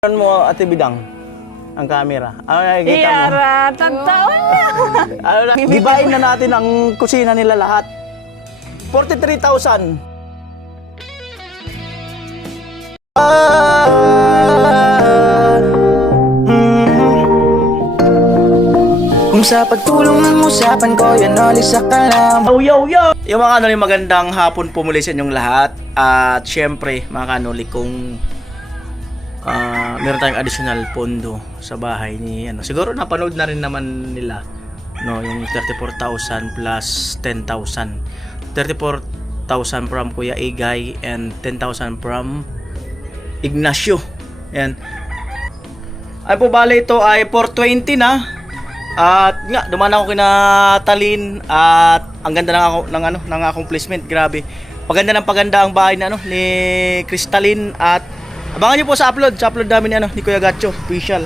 Ano mo, Ate Bidang, ang camera. Ano nakikita mo? Yara, tataon na. Ano na, gibain na natin ang kusina nila lahat. 43,000. Kung sa pagtulong ng usapan ko, yan alis sa kalam. Yo! Yung mga kanoli, magandang hapon po muli sa inyong lahat. At syempre, mga kanoli, kung meron tayong additional pondo sa bahay ni siguro napanood na rin naman nila yung 34,000 plus 10,000. 34,000 from Kuya Igay and 10,000 from Ignacio. Yan. Ay po, bale ito ay 420 na. At nga dumaan ako kina Talin at ang ganda ng accomplishment, grabe. Paganda ng paganda ang bahay na ni Crystalline. At abangan niyo po sa upload namin ni Kuya Gacho official.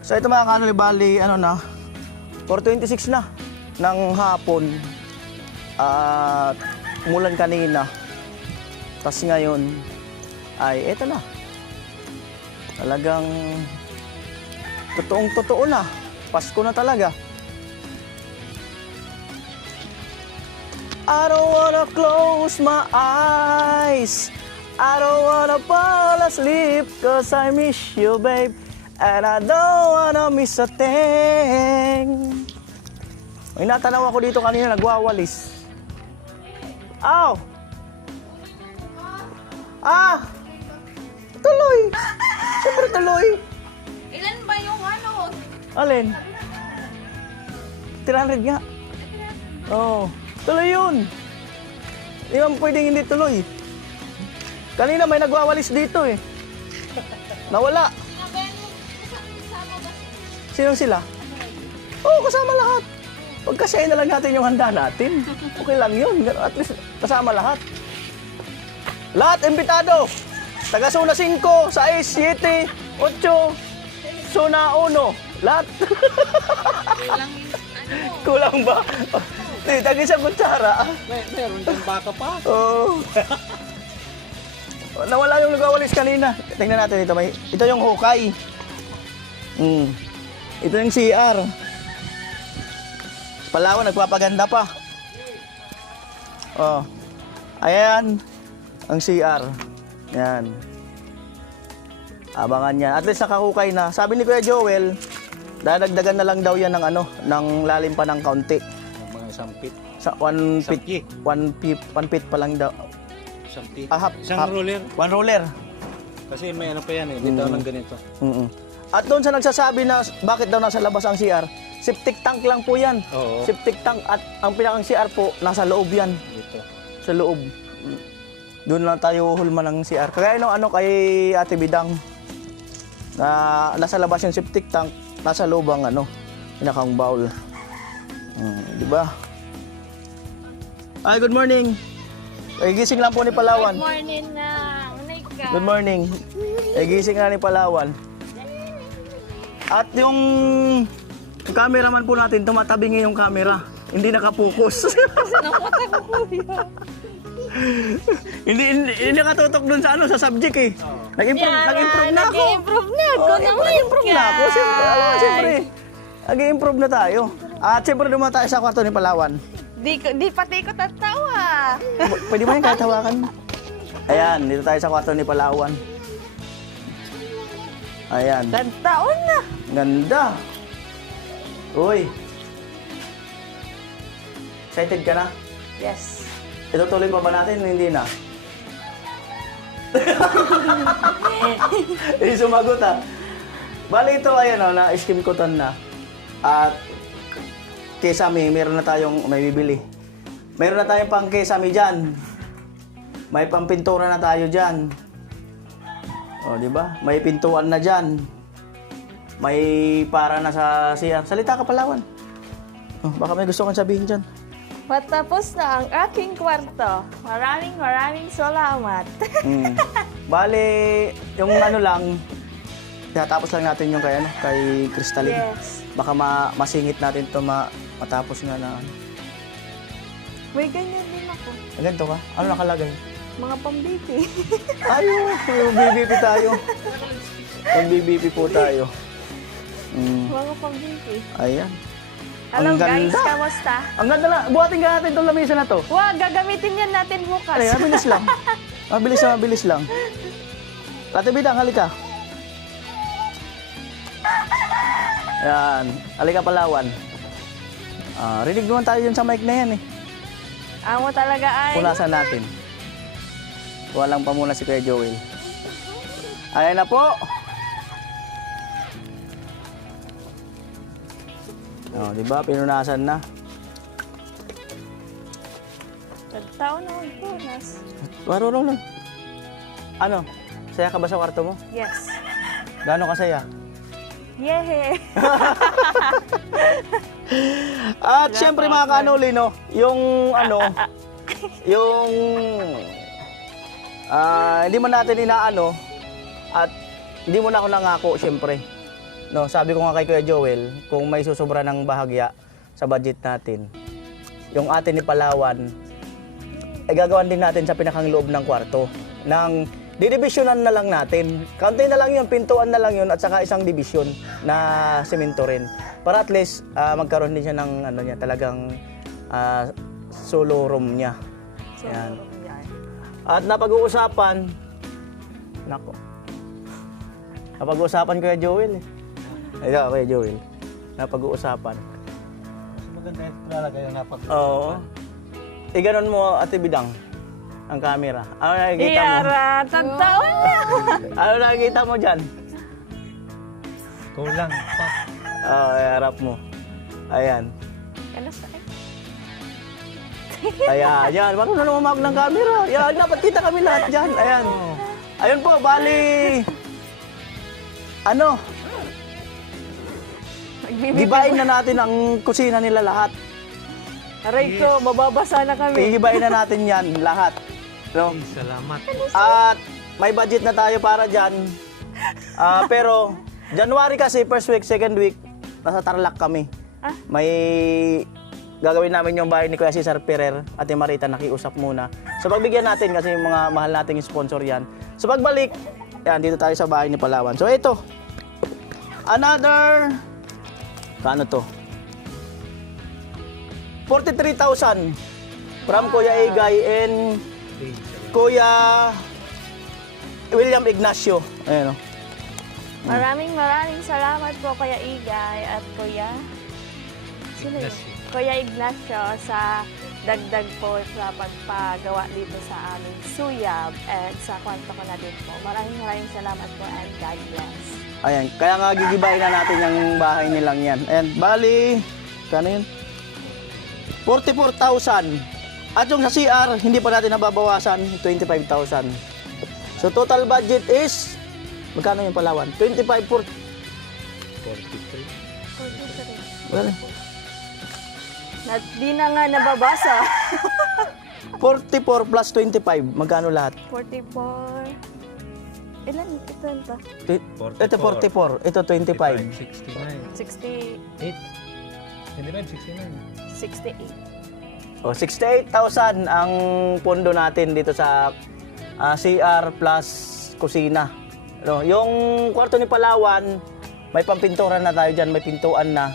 So ito mga kanoli, bali 4:26 na ng hapon. At umulan kanina. Tapos ngayon ay eto na. Talagang totoong-totoo na. Pasko na talaga. I don't wanna close my eyes. I don't wanna fall asleep, 'cause I miss you, babe. And I don't wanna miss a thing. May natanaw ako dito kanina, nagwawalis. Aw! Tuloy! Siyempre tuloy! Ilan ba yung Alin? 300 nga. Oo. Tuloy yun. Hindi naman pwedeng hindi tuloy. Kanina may nagwawalis dito eh. Nawala. Sinong sila? Oo, kasama lahat. Pagkasayin na lang natin yung handa natin. Okay lang yun. At least kasama lahat. Lahat imbitado. Taga Zona 5, 6, 7, 8, Zona 1. Lahat. Kulang ba? Hindi, tagi sa kutsara. Meron kang baka pa. Oo. Nawala yung nagwawalis kanina. Tingnan natin ito. Ito yung hukay. Ito yung CR. Palawan, nagpapaganda pa. Oh. Ayan. Ang CR. Yan. Abangan niya. At least nakahukay na. Sabi ni Kuya Joel, dadagdagan na lang daw yan ng lalim pa ng kaunti. Mga isang feet. Sa 1 feet. 1 feet pa lang daw. Isang feet. Half. Roller. 1 roller. Kasi may pa yan eh. Dito ng ganito. At doon sa nagsasabi na bakit daw nasa labas ang CR, septic tank lang po yan. Oo. Septic tank at ang pinakang CR po, nasa loob yan. Dito. Sa loob. Doon lang tayo hulma ng CR. Kagaya nung kay Ate Bidang, na nasa labas yung septic tank, nasa loob ang pinakang bowl. Di ba? Ay, good morning. Ay, gising lang po ni Palawan. Good morning na. Good morning. Ay, gising na ni Palawan. At yung cameraman po natin, tumatabi ngayon yung camera. Hindi nakapokus. hindi nakatutok dun sa subject eh. Nag-improve na ako. Nag-improve na ako. Nag-improve na ako. Siyempre. Nag-improve na tayo. At siyempre dumaan tayo sa kwarto ni Palawan. Di pati ko tatawa. Pwede mo yan kahit hawakan mo. Ayan, dito tayo sa kwarto ni Palawan. Ayan. Tataon na. Ganda. Uy. Excited ka na? Yes. Itutuloy pa ba natin o hindi na? Hindi sumagot ha. Bali ito na skim cotton na. At kesame, meron na tayong may bibili. Meron na tayong pang kesame dyan. May pampintura na tayo dyan. O, di ba? May pintuan na dyan. May para na sa siya. Salita ka, Palawan. Oh, baka may gusto kang sabihin dyan. Matapos na ang aking kwarto. Maraming salamat. Bale, yung lang, tinatapos lang natin yung kay Crystalline. Yes. Baka masingit natin to matapos nga na. May ganyan din ako. Ganito ka? Ano nakalagay? Mga pambiti. Ayun, BBP tayo. Mag-BBP po tayo. Mga pambiti. Ayan. Hello Ang guys, ganda. kamusta? Ang ganda lang. Buhatin ka natin itong lamisa na to. Wag, gagamitin yan natin bukas. Ay, mabilis lang. Mabilis lang. Ate Bidang, halika. Ayan. Halika Palawan. Rinig naman tayo dyan sa mic na yan eh. Amo talaga ay. Punasan natin. Walang pa muna si Kuya Joel. Ayan na po. Di ba? Pinunasan na. Tagtaon na magpunas. Marunong lang. Ano? Saya ka ba sa kwarto mo? Yes. Gaano kasaya? Yehe. At syempre mga kanuli, no, yung yung hindi mo natin inaano at hindi mo na ako nangako syempre. No, sabi ko nga kay Kuya Joel, kung may susobra ng bahagya sa budget natin, yung atin ni Palawan, ay gagawin din natin sa pinakang loob ng kwarto. Nang didivisionan na lang natin. Kaunti na lang yun, pintuan na lang yun at saka isang division na semento rin. Para at least magkaroon din siya ng talagang solo room niya. Yan. At napag-uusapan, napag-uusapan Kuya Joel eh. Ito, Kuya Joel. Napag-uusapan. Mas maganda yung talaga yung napag-uusapan. Oo. Iganon mo, Ate Bidang, ang camera. Ano nakikita mo? Yara, tagtaon na. Ano nakikita mo dyan? Kulang pa. Harap mo. Ayan. Ano sa akin? Ayan, yan. Marunong na lumamag ng camera. Yan, dapat kita kami lahat dyan. Ayan. Ayun po, bali. Gibain na natin ang kusina nila lahat. Aray ko, mababasa na kami. Igibain na natin yan lahat. No? Salamat. At may budget na tayo para dyan. Pero, January kasi, first week, second week, nasa Tarlac kami. May gagawin namin yung bahay ni Kuya Cesar Ferrer at yung Marita, nakiusap muna. So pagbigyan natin kasi yung mga mahal nating sponsor yan. So pagbalik, yan, dito tayo sa bahay ni Palawan. So ito, another, kano to? 43,000 from Kuya Egay and Kuya William Ignacio. Ayan o. Maraming salamat po Kuya Igay at Kuya sino yun? Kuya Ignacio sa dagdag po sa pagpagawa dito sa aming suyab and sa kwarto ko na din po. Maraming salamat po and God bless. Ayan, kaya nga gigibayin na natin yung bahay nilang yan. Ayan, bali, kano yun? 44,000. At yung sa CR, hindi pa natin nababawasan, 25,000. So total budget is, magkano yung Palawan? 25 for... 43. Well, Di na nga nababasa. 44 plus 25, magkano lahat? 44. Ilan? Ito. Ito 44, ito 25. 69. 60, 25, 69. 68. O, 68,000 ang pondo natin dito sa CR plus kusina. No, yung kwarto ni Palawan, may pampinturan na tayo dyan, may pintuan na.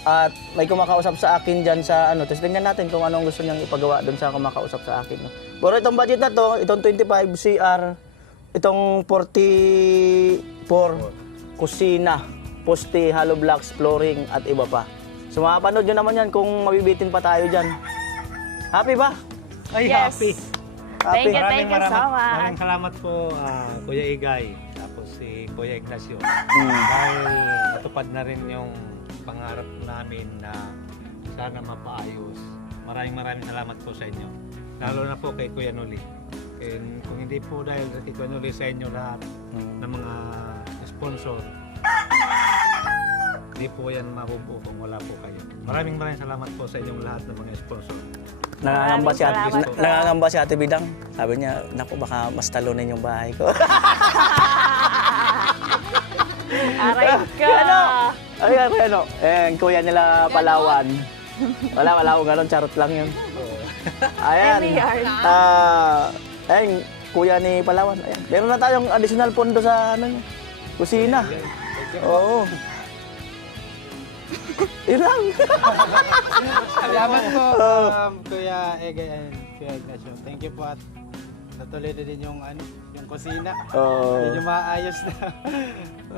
At may kumakausap sa akin dyan sa tapos tingnan natin kung anong gusto niyang ipagawa doon sa kumakausap sa akin. No? Pero itong budget na to, itong 25 CR, itong 44 kusina, poste, hollow blocks, flooring at iba pa. So mapapanood nyo naman yan kung mabibitin pa tayo dyan. Happy ba? Ay, Yes. happy. Thank you so much. Maraming salamat po, Kuya Igay, tapos si Kuya Ignacio. Dahil natupad na rin yung pangarap namin na sana mapaayos. Maraming salamat po sa inyo. Lalo na po kay Kuya Noli. And kung hindi po dahil kay Kuya Noli sa inyo lahat ng mga sponsor, hindi po yan mabubuo kung wala po kayo. Maraming salamat po sa inyong lahat ng mga sponsor. Nangangamba si Maraming salamat po. nangangamba si Ate Bidang. Sabi niya, naku baka mas talunin yung bahay ko. Aray ka. Ay, kuya nila Palawan. Wala akong ganon, charot lang yun. Ayan. Any yarn? Ayun, kuya ni Palawan. Ayan. Meron na tayong additional pondo sa ano, kusina. Oo. Yun lang. Salamat po, Kuya Egay and Kuya Ignacio. Thank you po at natuloy na din yung kusina. Oo. Medyo maayos na.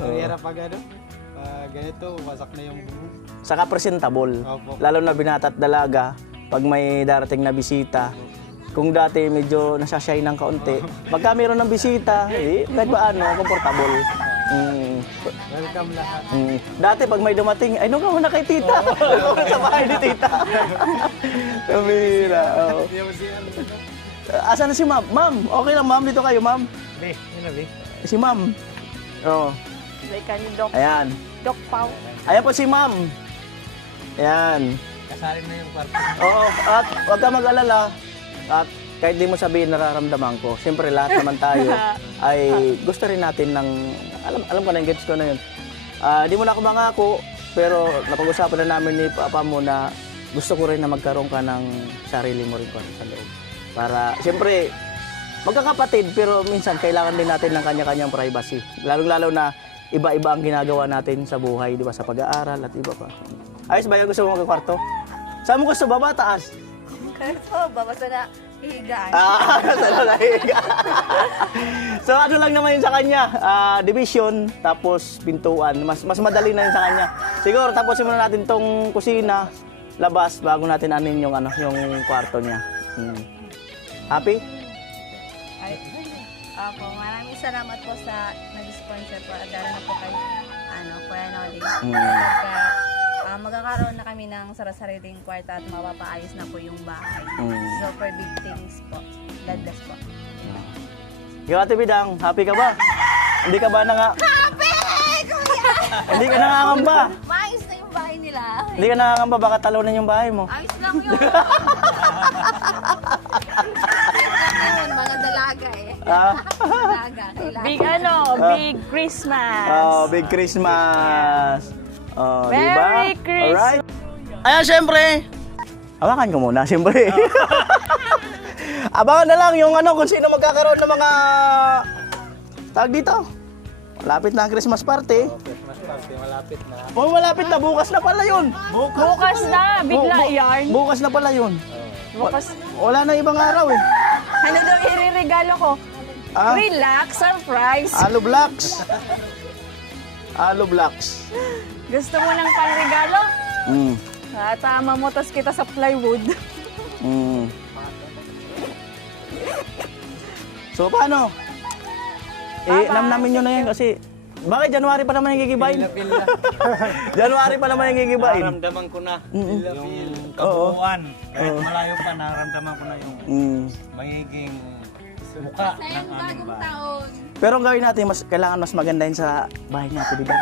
Nangyara pag ganito, wasak na yung Saka presentable. Opo. Lalo na binata at dalaga, pag may darating na bisita. Kung dati medyo nasashay ng kaunti, pagka mayroon ng bisita, kahit ba comfortable. welcome lahat. Dati pag may dumating, ay nung ka muna kay tita. Sa bahay ni tita. Kamira. Oh. Asan na si ma'am? Ma'am, okay lang ma'am, dito kayo ma'am. Be, yun na, be. Si ma'am. Oh. Like ni Doc, Ayan. Doc Pau. Ayan po si ma'am. Ayan. Kasali na yung kwarto. Oo, at huwag ka mag-alala. At kahit di mo sabihin nararamdaman ko, siyempre lahat naman tayo ay gusto rin natin ng, alam ko na yung gets ko na yun. Di mo na ako mangako, pero napag-usapan na namin ni Papa mo na gusto ko rin na magkaroon ka ng sarili mo rin kwarto sa loob. Para, siyempre, magkakapatid, pero minsan kailangan din natin ng kanya-kanyang privacy. Lalong-lalo na iba-iba ang ginagawa natin sa buhay, di ba? Sa pag-aaral at iba pa. Ayos ba yung gusto mo magkakwarto? Saan mo gusto? Baba, taas? Kahit po, babasa na higaan. So ano lang naman yun sa kanya, division, tapos pintuan, mas madali na yun sa kanya. Siguro tapusin muna natin tong kusina, labas, bago natin anin yung, yung kwarto niya. Happy? Ay, Opo, maraming salamat po sa nag-sponsor po at dahil na po kay Kuya Noli. Magkakaroon na kami ng sarasariling kwarta at mapapaayos na po yung bahay. Super big things po. God bless po. Ikaw Ate Bidang, happy ka ba? Hindi ka ba Happy! Kuya! Hindi ka nangangamba? Maayos na yung bahay nila. Hindi ka nangangamba, baka talunan yung bahay mo? Ayos lang yun. Ayos lang yun, mga dalaga eh. Dalaga, kailangan. Big Christmas. Oh, big Christmas. Oh, Merry diba? Christmas. Alright. Ayan, syempre. Hawakan ko muna, syempre. Abangan na lang yung kung sino magkakaroon ng mga tawag dito. Malapit na ang Christmas party. Christmas party, malapit na. Oh, malapit na. Bukas na pala yun. Bukas na, bigla yarn. Bukas na pala yun. Bukas. Wala na ibang araw eh. Ano daw iririgalo ko? Ah? Relax, surprise. Alo Blacks. Alo Blacks. Gusto mo ng pangregalo? Mm. Mamutas kita sa plywood. Mm. So paano? Namnamin nyo na yan kasi bakit January pa naman yung gigibain? January pa naman yung gigibain. Naramdaman ko na yung kabuuan. Kahit malayo pa, naramdaman ko na yung magiging mukha ng Sayang aming bagong bahay. taon. Pero ang gawin natin, kailangan mas maganda yun sa bahay niya, Ate Bidan.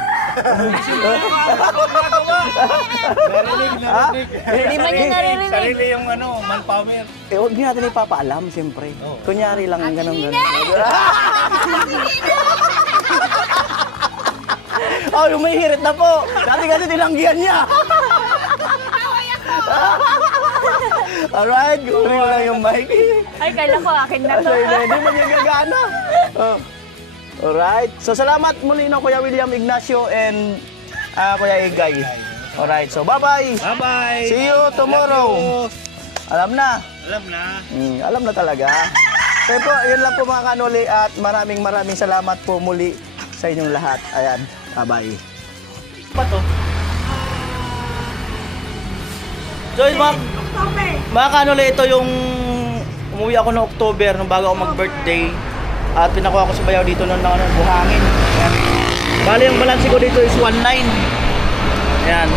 Narinig. Hindi man niya naririnig. Sarili yung manpower. Huwag niyo natin ipapaalam, siyempre. Kunyari lang, ganun. Oh, yung may hirit na po. Dati kasi tinanggihan niya. Alright, kunin ko lang yung mic. Ay, kala ko akin na to. Hindi mo niya gagana. Oh. Alright. So, salamat muli na Kuya William Ignacio and Kuya Igay. Alright. So, bye-bye. Bye-bye. See you tomorrow. Alam na. Alam na. Alam na talaga. Kaya po, yun lang po mga kanoli at maraming salamat po muli sa inyong lahat. Ayan. Bye-bye. Ano to? So, mga kanoli, ito yung umuwi ako noong October nung bago ako mag-birthday. At pinakuha ko sa bayaw dito ng buhangin. Ayan. Bali, ang balance ko dito is 1.9. Ayan.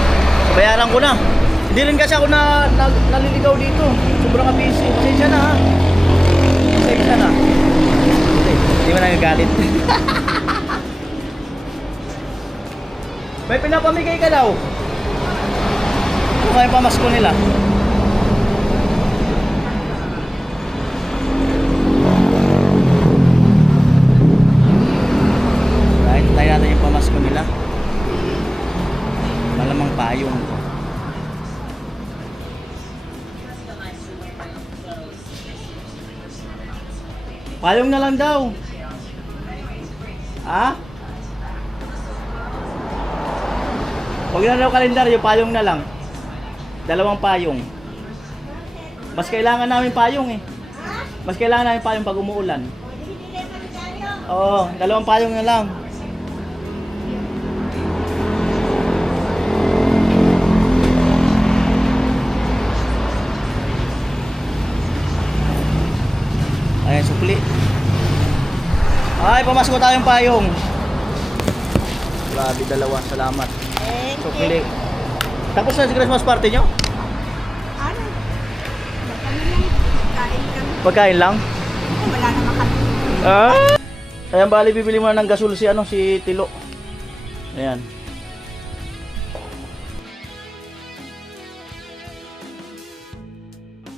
Bayaran ko na. Hindi rin kasi ako naliligaw dito. Sobrang busy. Pasensya na ha. Pasensya na. Hindi mo nagagalit. May pinapamigay ka daw. Ano kayo pamasko nila? Right, tayo natin yung pamasko nila. Malamang payong to. Payong na lang daw. Ha? Huwag na daw kalendaryo, payong na lang. 2 payong. Mas kailangan namin payong eh. Mas kailangan namin payong pag umuulan. Oo, 2 payong na lang. Ayan, sukli. Ay, pamasko tayong payong. Grabe, 2. Salamat. Sukli. Tapos na si Christmas party nyo? Ano? Kami lang, kain kami. Pagkain lang? Wala naman kami. Ah? Ayan, bali bibili mo na ng gasol si Tilo. Ayan.